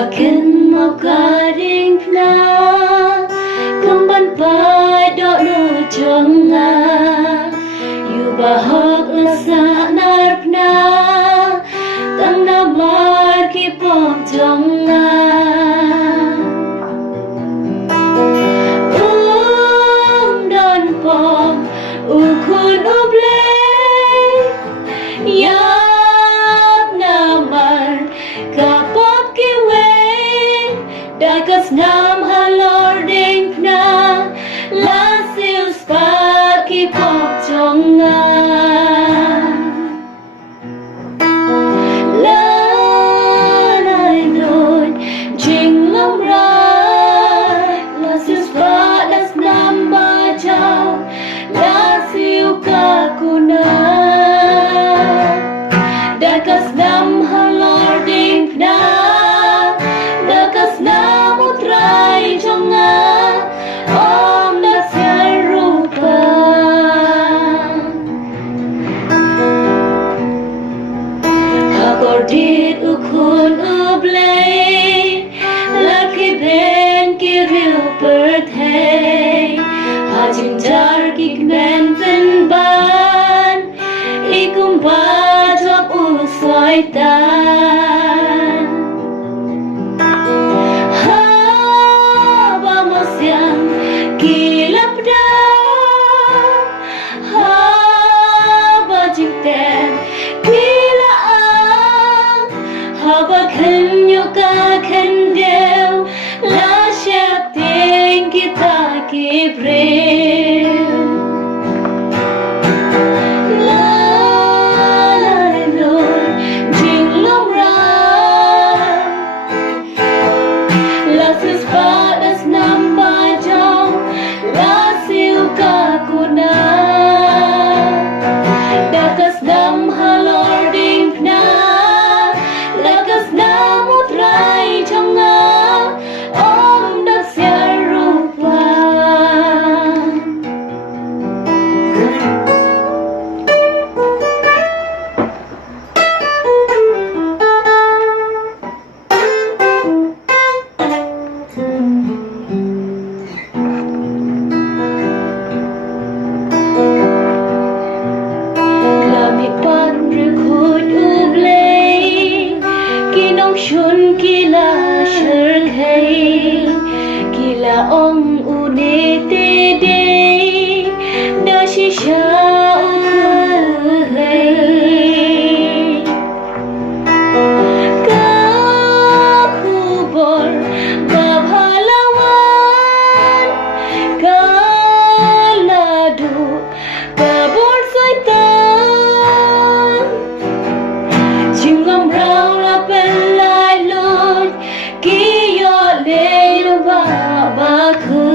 Makin mau garing pna Kemban pada no jonga Yu bahag lasa nar pna Tang namar ki pom jonga Don pom ukun uble Yap namar kapop ki Dakas nam halor ding pna Lasil spaki pop jonga Lanay nun jing lam rai Lasil spak das nam bajau Lasil kakuna Dakas nam halor ding pna Om dasya rupa Kakordit ukun ublay Laki ben kiriu perthei Hajim jar kikmen penban Ikum bajab usoitan Kilap dah Haba jingten Kilaan Haba kenyuka kendel La syak ting kita kibril Lalai lor jing lom rai Lasis padas nambah jauh Lasil kakuna Dakas dam halor ding pna Lakas dam utrai jonga Om dasya rupa Shun kila shirkhai Kila ong unete de Da shisha ukhai Kakubor babhalawan Kaladu kabor soitan Jingam rau lapel Kiyo leil babaku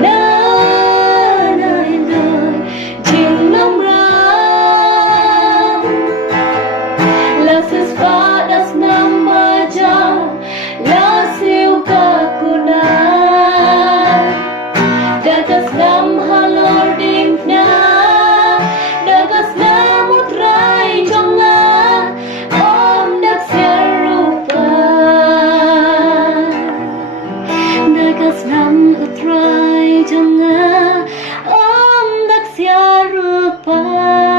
Nanay loy jing lam ram Lasis padas nam bajau Lasiu kakuna Dakas nam halor ding pna Dakas nam utrai jonga Dakas nam utrai jonga Om daksya rupa